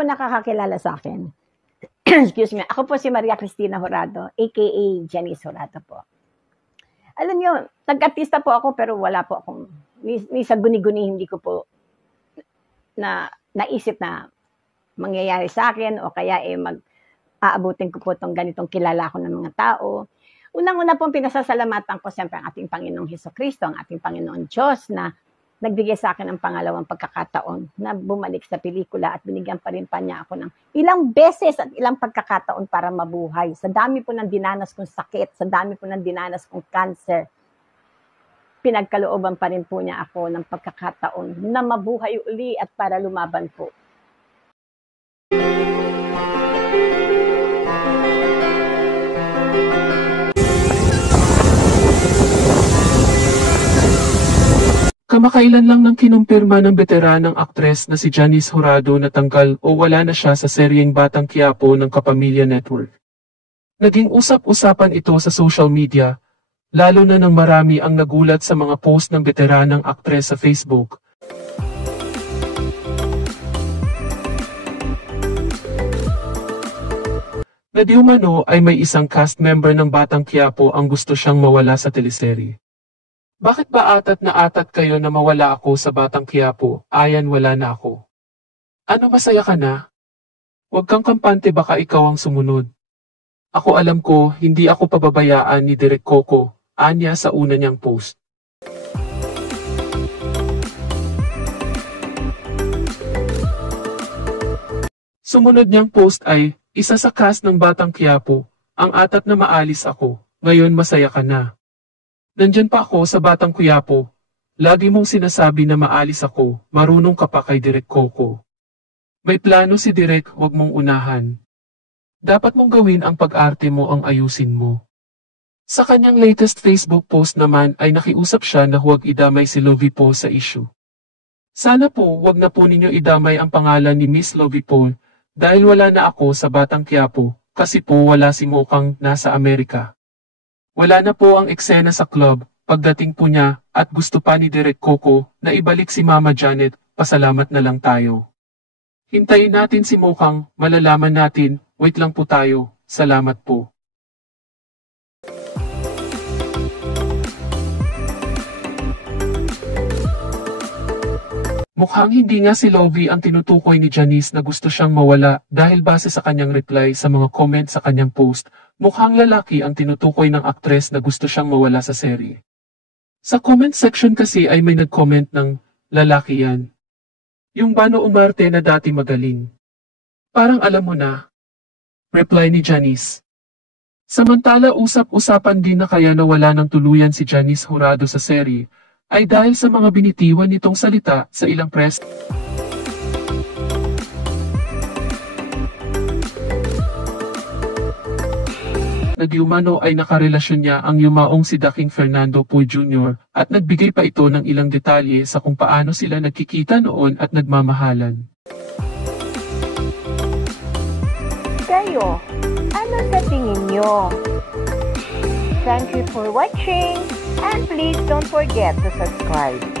po nakakakilala sa akin, excuse me, ako po si Maria Cristina Jurado, aka Janice Jurado po. Alam niyo, nag-artista po ako pero wala po akong, ni sa guni-guni hindi ko po naisip na mangyayari sa akin o kaya aabutin ko po itong ganitong kilala ko ng mga tao. Unang-una pong pinasasalamatan ko siyempre ang ating Panginoong Hesukristo, ang ating Panginoon Diyos na nagbigay sa akin ng pangalawang pagkakataon na bumalik sa pelikula at binigyan pa rin pa niya ako ng ilang beses at ilang pagkakataon para mabuhay. Sa dami po ng dinanas kong sakit, sa dami po ng dinanas kong cancer, pinagkalooban pa rin po niya ako ng pagkakataon na mabuhay uli at para lumaban po. Kamakailan lang nang kinumpirma ng veteranang aktres na si Janice Jurado na tanggal o wala na siya sa seryeng Batang Quiapo ng Kapamilya Network. Naging usap-usapan ito sa social media, lalo na nang marami ang nagulat sa mga post ng veteranang aktres sa Facebook. Na di umano ay may isang cast member ng Batang Quiapo ang gusto siyang mawala sa teleserye. Bakit ba atat na atat kayo na mawala ako sa Batang Quiapo? Ayan, wala na ako. Ano, masaya ka na? Huwag kang kampante, baka ikaw ang sumunod. Ako alam ko, hindi ako pababayaan ni Direk Coco, anya sa una niyang post. Sumunod niyang post ay, isa sa cast ng Batang Quiapo, ang atat na maalis ako, ngayon masaya ka na. Nandyan pa ako sa Batang Quiapo. Lagi mong sinasabi na maalis ako, marunong ka pa kay Direk Coco. May plano si Direk, huwag mong unahan. Dapat mong gawin ang pag-arte mo, ang ayusin mo. Sa kanyang latest Facebook post naman ay nakiusap siya na huwag idamay si Lovie Po sa issue. Sana po huwag na po ninyo idamay ang pangalan ni Miss Lovie Po dahil wala na ako sa Batang Quiapo kasi po wala si Mokang nasa Amerika. Wala na po ang eksena sa club, pagdating po niya, at gusto pa ni Direk Coco na ibalik si Mama Janet, pasalamat na lang tayo. Hintayin natin si Mokang, malalaman natin, wait lang po tayo, salamat po. Mukhang hindi nga si Lovie ang tinutukoy ni Janice na gusto siyang mawala dahil base sa kanyang reply sa mga comment sa kanyang post, mukhang lalaki ang tinutukoy ng aktres na gusto siyang mawala sa serye. Sa comment section kasi ay may nag-comment ng, lalaki yan. Yung Bano Umarte na dati magaling. Parang alam mo na. Reply ni Janice. Samantala usap-usapan din na kaya nawala ng tuluyan si Janice Jurado sa serye, ay dahil sa mga binitiwan nitong salita sa ilang press. Nag-umano ay nakarelasyon niya ang yumaong si Daking Fernando Poe Jr. at nagbigay pa ito ng ilang detalye sa kung paano sila nagkikita noon at nagmamahalan. Kayo, ano sa tingin nyo? Thank you for watching and please don't forget to subscribe.